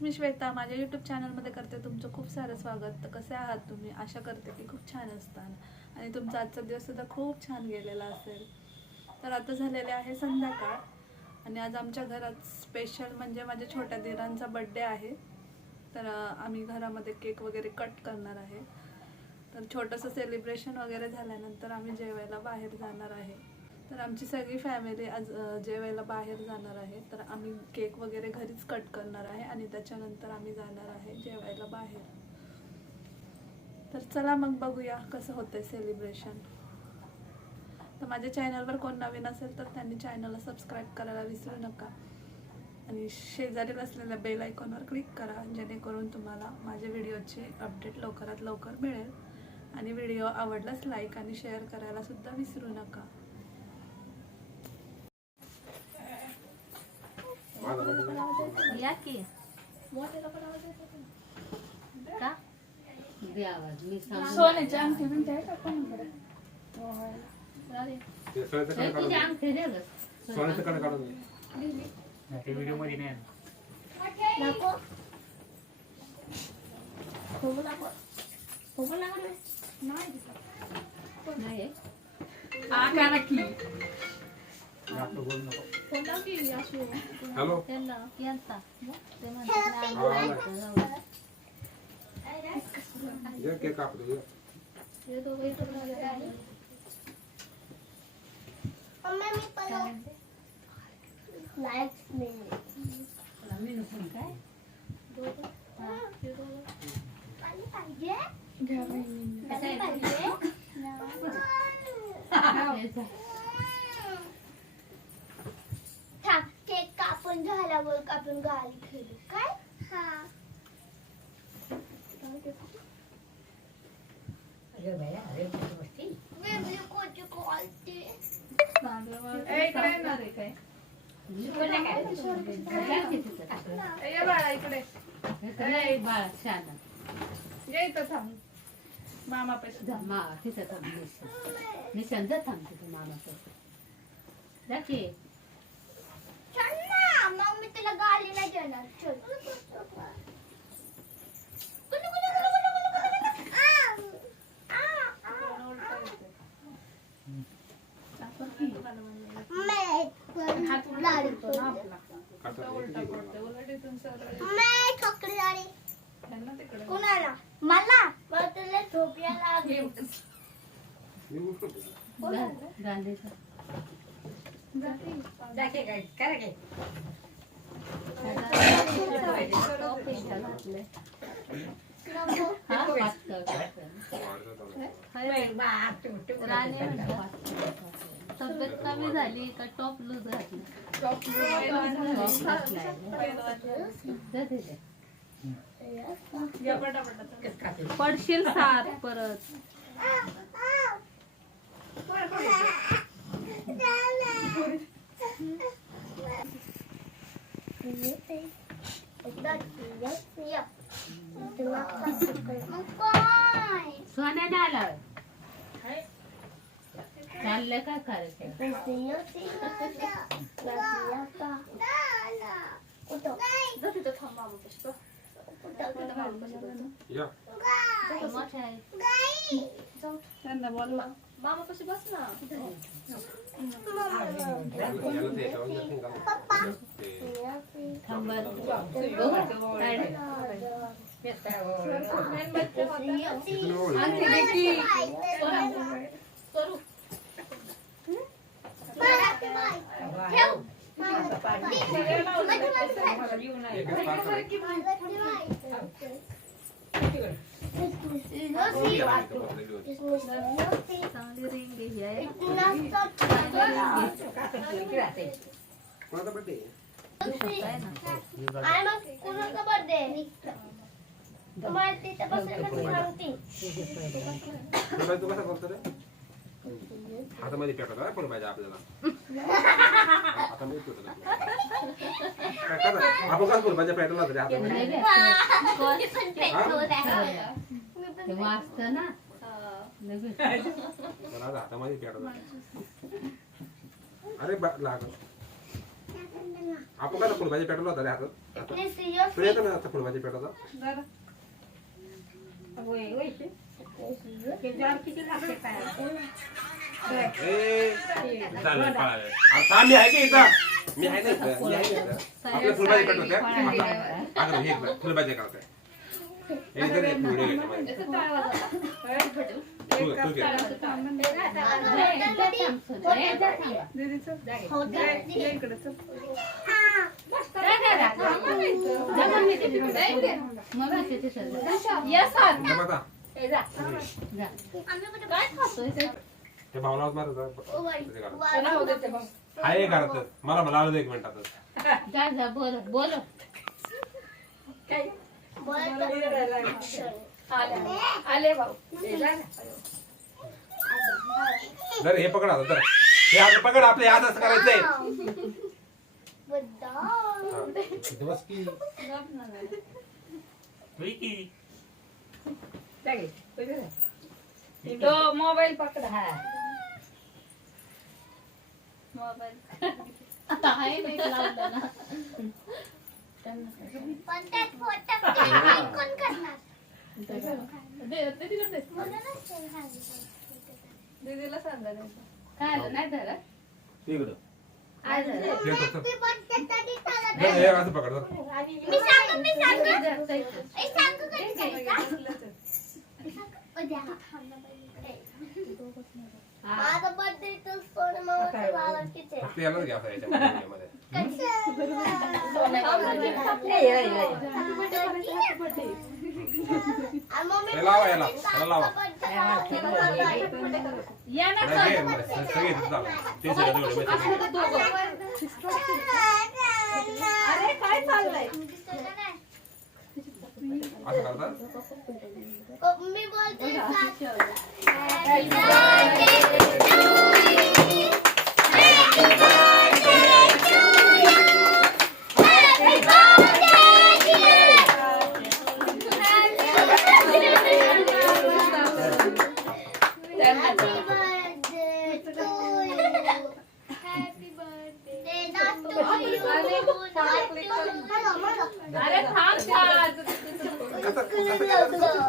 मी श्वेता, माझ्या यूट्यूब चॅनलमध्ये करते तुमचं खूप सारं स्वागत. तर कसे आहात तुम्ही? आशा करते की खूप छान असतात आणि तुमचा आजचा दिवस सुद्धा खूप छान गेलेला असेल. तर आता झालेले आहे संध्याकाळ आणि आज आमच्या घरात स्पेशल म्हणजे माझ्या छोट्या दिरांचा बर्थडे आहे. तर आम्ही घरामध्ये केक वगैरे कट करणार आहे. तर छोटंसं सेलिब्रेशन वगैरे झाल्यानंतर आम्ही जेवायला बाहेर जाणार आहे. तर आमची सगळी फॅमिली आज जेवायला बाहेर जाणार आहे. तर आम्ही केक वगैरे घरीच कट करणार आहे आणि त्याच्यानंतर आम्ही जाणार आहे जेवायला बाहेर. तर चला मग बघूया कसं होतंय सेलिब्रेशन. तर माझ्या चॅनलवर कोण नवीन असेल तर त्यांनी चॅनलला सबस्क्राईब करायला विसरू नका आणि शेजारी असलेल्या बेल आयकॉनवर क्लिक करा, जेणेकरून तुम्हाला माझ्या व्हिडिओचे अपडेट लवकरात लवकर मिळेल. आणि व्हिडिओ आवडल्यास लाईक आणि शेअर करायला सुद्धा विसरू नका. या की का दे आवाज मी सोन्याची अंगठी बिंगठी आहे का कोणाकडे? तुझी अंगठी दे ग सोन्याचं कडे काढून ते व्हिडिओ मध्ये नाही नको खोबू नको खोबू नको नाही करा की जास्त बोलू नको. कोणता की असू हॅलो त्यांना यांचा ते म्हणतात ये केक कापतो ये. मम्मी मी पण लाईट्स नाही काय पाणी पाहिजे घ्या बहिणी. पाणी पाहिजे थांब केक कापून झाल्यावर आपण गाडी खेळू काय हा वेगळी कोची कॉलते इकडे येणार आहे काय? ये बाळा इकडे बाळा छान ये इथं थांब. मामा पैसे तिथं थांब निशांत थांब तिथं मामाचं जा की चल ना मग मी तुला गाडी नाही देणार चल कुणाला मला तुला झोपया लागेल गांधीचं तब्येत कमी झाली का टॉप लूज घातली पडशील सात परत सोन्याने आला चाललंय काय करायचं या. त्यांना बोलवा. मामा कशी बस ना याला ते याच्यावर नसेल का? इथून चांगली रिंग आहे कोणाचा बर्थडे? कुणाचा बर्थडे तुम्हाला तिथे बसल्यापासून सांगते तू कसा करतो रे? हातामध्ये पेटवतो काय पण पाहिजे आपल्याला. हातामध्ये पेटवतो काय करा आपण कसं पण पाहिजे पेटवला तरी हातामध्ये ते वाचतं ना मला हातामध्ये पेटवला. अरे लागल आपण काय फुलभाजी पेटवला होता रे हातात आता नाही सिरियस तू येतो ना आता फुलभाजी पेटवता जरा ए चालेल पळाले आता मी आहे की इथं मी आहे ना इथं मी आहे ना इथं आपल्या फुलभाजी पेटवते अगं हे इकडं फुलभाजी करते हे इधर एक व्हिडिओ घेतो मध्ये तू घे दीदीचं हो ये इकडे चल इथं बघा आम्ही कुठे ते भावना मारत ओ बाई हाय घरातच मला मला आलं 1 मिनिटातच बोल बोल आले भाऊ जर हे पकड आता तर हे आता पकड आपले हात असं करायचंय बस की मोबाईल पकड हा मोबाईल आता आहे नाही लावलं ना पण त्यात फोटो कोण करणार दीदीला म्हणूनच ते सांगितलं. सांगायचं काय आलं नाही झालं इकडं आज झालं हे कसं ती बोलते तरी चालत हे हे असं पकड जर. मी सांगू ए, सांगू कधी करायचं? उद्या. माझा birthday तर सोनं मामाच्या भावाचीच आहे. फक्त यालाच घ्या असं याच्यामध्ये मध्ये. आणि मम्मी हे लावा याला याला लावा या ना नाही, हे सगळे इथं लावा. ते सगळे जेवढे बसले. अरे काय चाललंय असं करता मी बोलते Happy birthday to you. Happy birthday to you. Happy birthday dear. Happy birthday to you. Happy birthday अरे थांब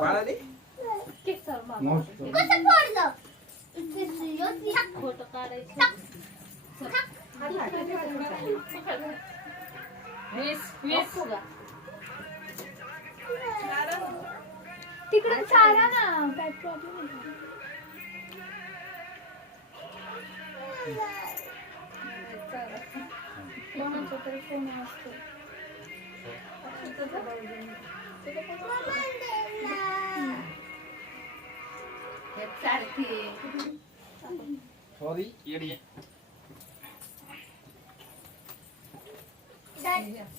बाळाने कसं पडलं फोटो काढायचं तिकडे चारा ना काय प्रॉब्लेम कोणाचा तरी फोन असतो सारखी सॉरी येडी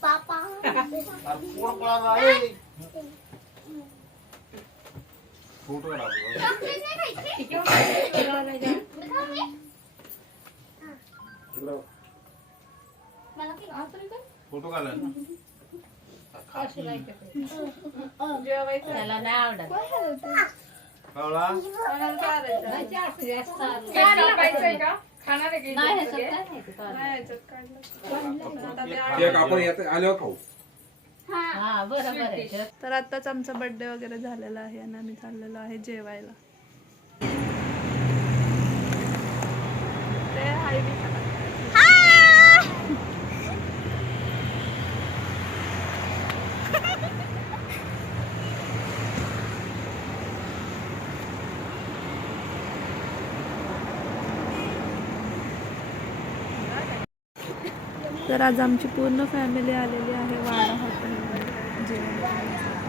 पापा फोटो काढा चॉकलेट नाही खायची मी खाऊ मी? मला काही फोटो काढला जेवायचं त्याला नाही आवडत कावळा कोणाला चारायचं नाही नाही ह्याच्यात काय नाही ते काढलं. याच्यात काढलं आता ते केक आपण येत आल्यावर खाऊ हा बरं बरं तर आताच आमचा बर्थडे वगैरे झालेला आहे आणि आम्ही चाललेलो आहे जेवायला ते तर आज आमची पूर्ण फॅमिली आलेली आहे वाडा हॉटेलमध्ये जेवण करण्यासाठी.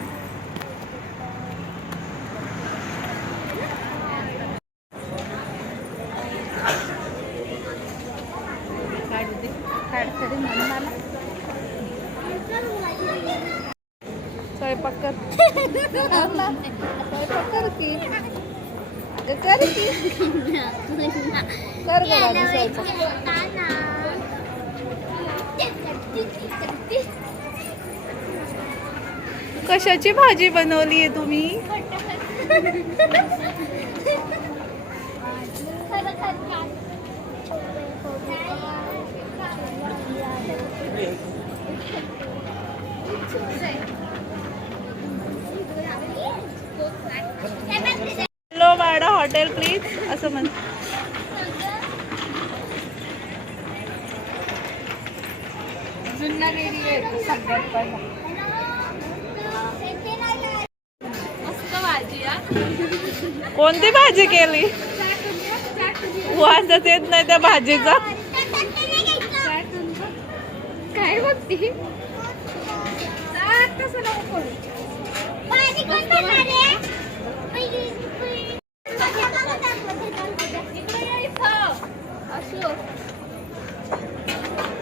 स्वयंपाक कर स्वयंपाक कर की अगं कर की कर घरात स्वयंपाक कशाची भाजी बनवली आहे तुम्ही हॅलो वाडा हॉटेल प्लीज असं म्हण. मस्त भाजी हा. कोणती भाजी केली? वाजत येत नाही त्या भाजीचा. काय बघती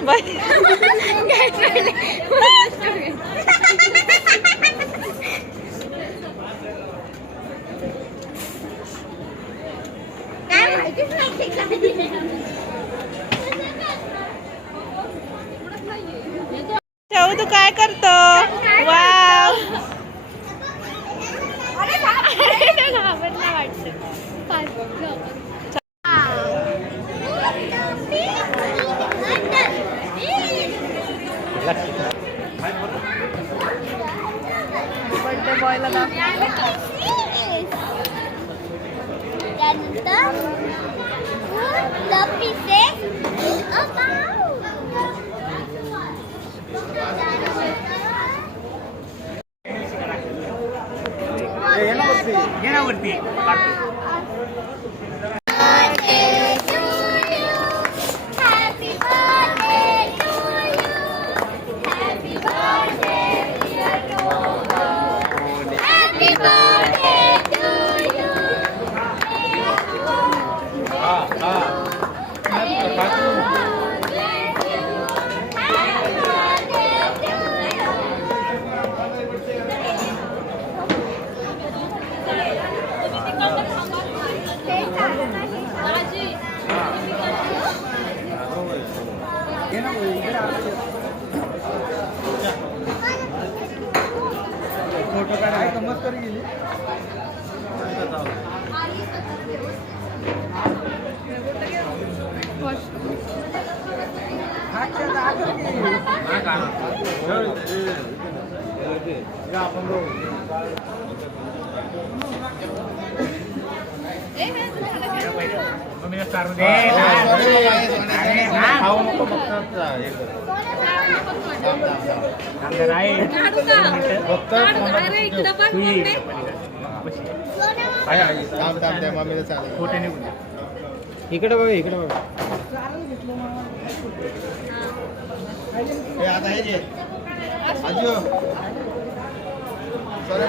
बाई काय माहितीच नाही. ठेव तू काय करतो? वाव बर्थडे बॉयला त्यानंतर the pieces in a bowl. ये ना वरती Birthday to you. Happy birthday to you. Happy birthday, dear Rohan. Happy birthday to you. Photo काढाय गमत कर गेली. मम्मीला सारू दे. खाऊ नको फक्त फोटो निघून इकडे बघा इकडे बघा. हे आता हे जे आजो सरे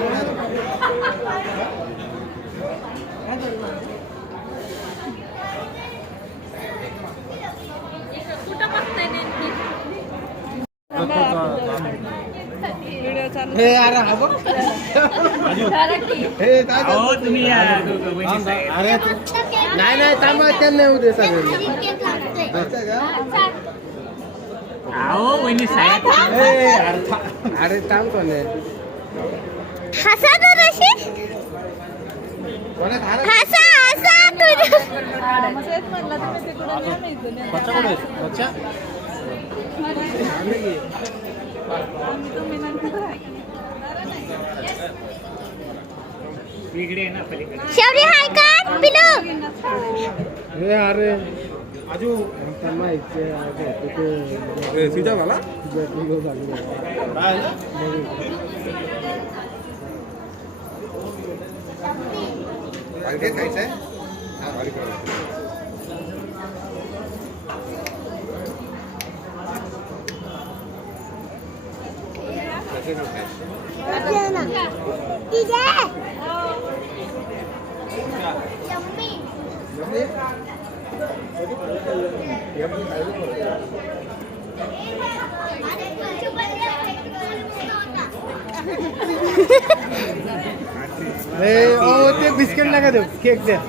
व्हिडिओ चालू. हे अरे हा बघ. हे काय हो तुम्ही या अरे नाही नाही थांबा त्यांना येऊ दे सगळे. आओ वहिनी साहेब अरे थांब कोण आहे. हसा तर अशी हसा हसा तुझ्या मग तेच म्हणलं तुम्ही तिकडून या, मी इकडून येते. तुम्ही नंतर आहे का नाही? इकडे आहे ना पलीकडे. शेवटी हाय का पिलू हे अरे आजू त्यांना इथे सीधा झाला. खायचंय ते बिस्किट नका देऊ केक द्या.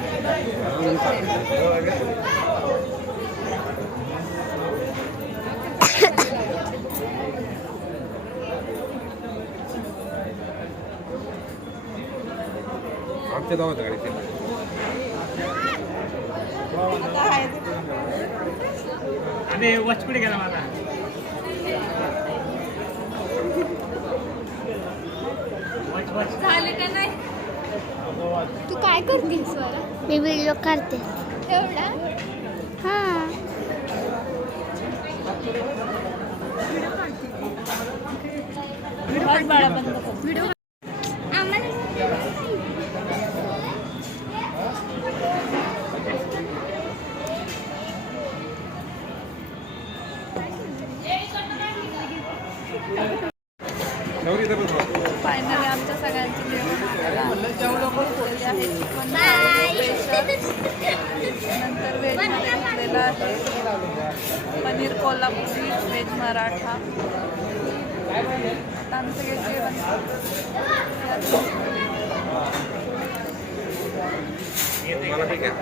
आमच्या गावात गाडी अरे वॉच कुठे गेला माझा? झाली का नाही? तू काय करतेस स्वरा? मी व्हिडिओ काढते. एवढा? हां. बाळा बंद कर. व्हिडिओ नवरी इथं बस. फायनली आमच्या सगळ्यांचं जेवण आलेलं आहे. घेतलेली आहे चिकन नंतर व्हेजमध्ये घेतलेलं आहे पनीर कोल्हापुरी, व्हेज मराठा. आता आम्ही सगळे जेवण मला ठीक आहे.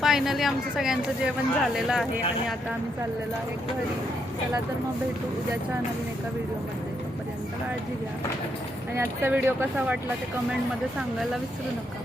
फायनली आमचं सगळ्यांचं जेवण झालेलं आहे आणि आता आम्ही चाललेलो आहे घरी. चला तर मग भेटू उद्याच्या नवीन एका व्हिडिओमध्ये. तोपर्यंत काळजी घ्या आणि आजचा व्हिडिओ कसा वाटला ते कमेंटमध्ये सांगायला विसरू नका.